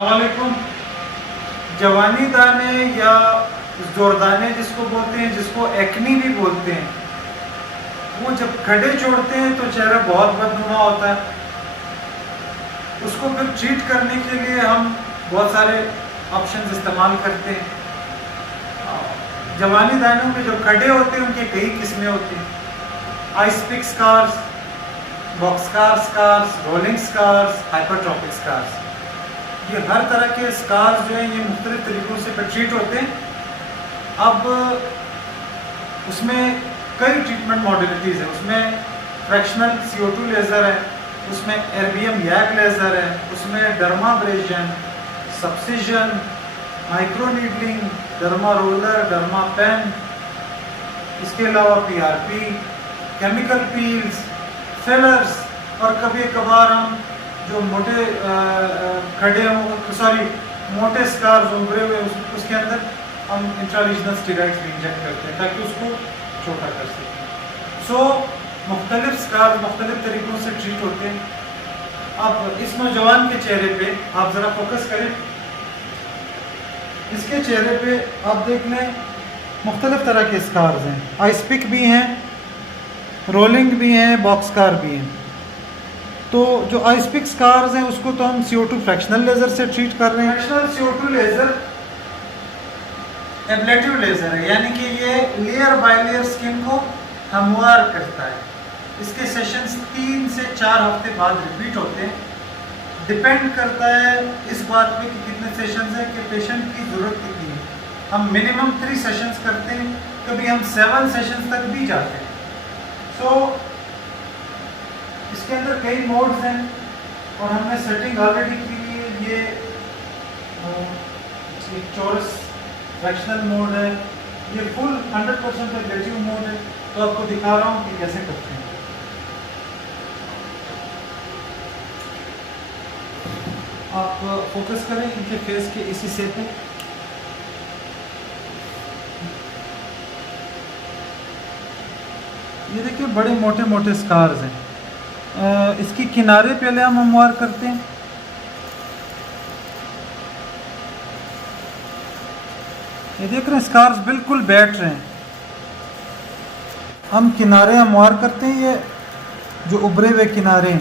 वालेकुम। जवानी दाने या जोरदाने जिसको बोलते हैं, जिसको एक्नी भी बोलते हैं, वो जब खड्डे छोड़ते हैं तो चेहरा बहुत बदनुमा होता है। उसको फिर ट्रीट करने के लिए हम बहुत सारे ऑप्शंस इस्तेमाल करते हैं। जवानी दानों में जो खड्डे होते हैं उनकी कई किस्में होती हैं। Ice pick scars, boxcar scars, rolling scars, hypertrophic scars, ये हर तरह के स्कार्स जो हैं ये मुख्तलिफ तरीक़ों से ट्रीट होते हैं। अब उसमें कई ट्रीटमेंट मॉडलिटीज़ हैं। उसमें फ्रैक्शनल CO2 लेज़र है, उसमें एरबियम YAG लेज़र है, उसमें dermabrasion, subcision, micro needling, derma roller, derma pen, इसके अलावा PRP, केमिकल पील्स, फिलर्स, और कभी कभार हम जो मोटे खड्डे मोटे स्कार्स उभरे हुए उसके अंदर हम इंट्रालीजनल स्टेरॉइड्स भी इंजेक्ट करते हैं ताकि उसको छोटा कर सकें। सो मुख्तलिफ स्कार्स मुख्तलिफ तरीक़ों से ट्रीट होते हैं। अब इस नौजवान के चेहरे पे आप ज़रा फोकस करें। इसके चेहरे पे आप देख लें मुख्तलिफ तरह के स्कार्स हैं। आइस पिक भी हैं, रोलिंग भी हैं, बॉक्सकार भी हैं। तो जो आइस पिक स्कार्स हैं उसको तो हम CO2 फ्रैक्शनल लेज़र से ट्रीट कर रहे हैं। Fractional CO2 laser ablative laser है, यानी कि ये लेयर बाय लेयर स्किन को हमवार करता है। इसके सेशंस 3 से 4 हफ्ते बाद रिपीट होते हैं। डिपेंड करता है इस बात पे कि कितने सेशंस हैं कि पेशेंट की ज़रूरत कितनी है। हम मिनिमम 3 सेशंस करते हैं, कभी हम 7 सेशंस तक भी जाते हैं। सो इसके अंदर कई मोड्स हैं और हमने सेटिंग ऑलरेडी की है। ये एक चौरस फ्रैक्शनल मोड है, ये फुल 100% एब्लेटिव मोड है। तो आपको दिखा रहा हूँ कि कैसे करते हैं। आप फोकस करें इनके फेस के इस हिस्से पे। ये देखिए बड़े मोटे मोटे स्कार्स हैं। इसकी किनारे पहले हम हमवार करते हैं। ये देख रहे हैं स्कार्स बिल्कुल बैठ रहे हैं। हम किनारे हमवार करते हैं, ये जो उभरे हुए किनारे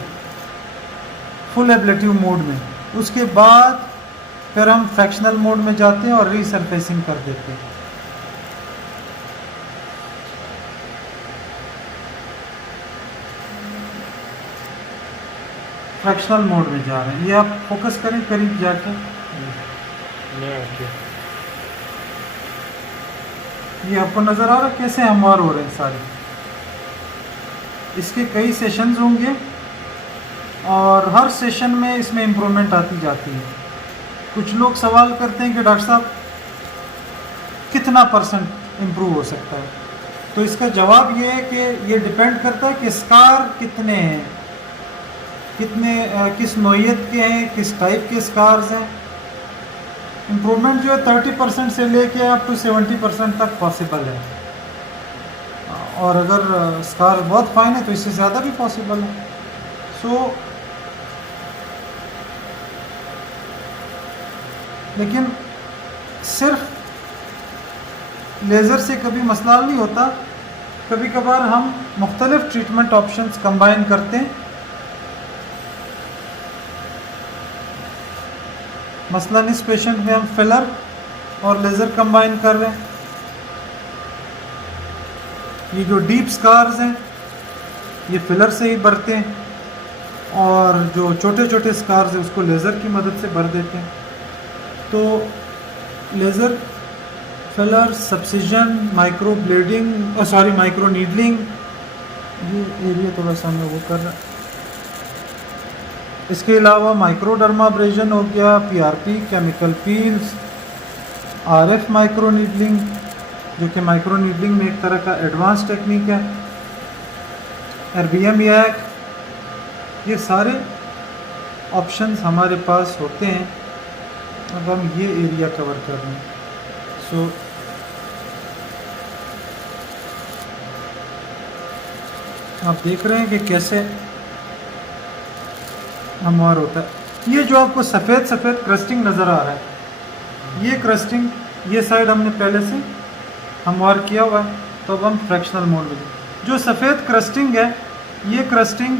फुल एब्लेटिव मोड में। उसके बाद फिर हम फ्रैक्शनल मोड में जाते हैं और रीसरफेसिंग कर देते हैं। फ्रैक्शनल मोड में जा रहे हैं। ये आप फोकस करें करीब जाके। ये आपको नज़र आ रहा है कैसे हमवार हो रहे हैं सारे। इसके कई सेशंस होंगे और हर सेशन में इसमें इम्प्रूवमेंट आती जाती है। कुछ लोग सवाल करते हैं कि डॉक्टर साहब कितना % इम्प्रूव हो सकता है। तो इसका जवाब ये है कि ये डिपेंड करता है कि स्कार कितने हैं, किस नोयत के हैं, किस टाइप के स्कार्स हैं। इम्प्रूवमेंट जो है 30% से लेके अप टू 70% तक पॉसिबल है। और अगर स्कार बहुत फाइन है तो इससे ज़्यादा भी पॉसिबल है। सो लेकिन सिर्फ लेज़र से कभी मसला हल नहीं होता। कभी कभार हम मुख्तलिफ ट्रीटमेंट ऑप्शंस कंबाइन करते हैं। मसलन इस पेशेंट में हम फिलर और लेज़र कंबाइन कर रहे हैं। ये जो डीप स्कार्स हैं ये फिलर से ही भरते हैं और जो छोटे छोटे स्कार्स हैं उसको लेज़र की मदद से भर देते हैं। तो laser, filler, सब्सिजन, micro blending micro needling, ये एरिया थोड़ा सा मैं वो कर रहा है। इसके अलावा माइक्रोडर्माब्रेजन हो गया, PRP, chemical peels, RF micro needling जो कि माइक्रो नीडलिंग में एक तरह का एडवांस टेक्निक है, एरबियम YAG, ये सारे ऑप्शंस हमारे पास होते हैं। अब हम ये एरिया कवर कर रहे हैं। सो आप देख रहे हैं कि कैसे हमवार होता है। ये जो आपको सफ़ेद सफ़ेद क्रस्टिंग नज़र आ रहा है, ये क्रस्टिंग, ये साइड हमने पहले से हम वार किया हुआ है, तो अब हम फ्रैक्शनल मोड में जो सफ़ेद क्रस्टिंग है, ये क्रस्टिंग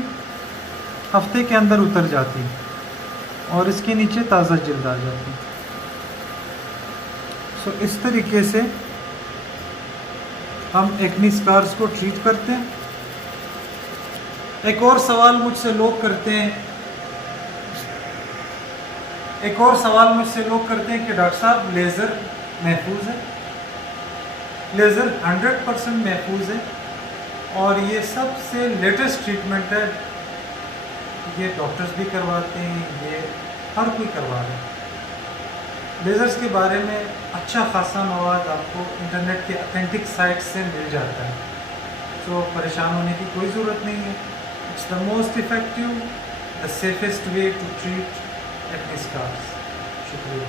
हफ्ते के अंदर उतर जाती है और इसके नीचे ताज़ा जिल्द आ जाती है। सो इस तरीके से हम एक्नी स्कार्स को ट्रीट करते हैं। एक और सवाल मुझसे लोग करते हैं कि डॉक्टर साहब लेज़र महफूज है? लेज़र 100% महफूज है और ये सबसे लेटेस्ट ट्रीटमेंट है। ये डॉक्टर्स भी करवाते हैं, ये हर कोई करवा रहा है। लेज़र्स के बारे में अच्छा खासा मवाद आपको इंटरनेट के ऑथेंटिक साइट से मिल जाता है, तो परेशान होने की कोई ज़रूरत नहीं है। It's the most effective, the safest way to treat acne scars. शुक्रिया।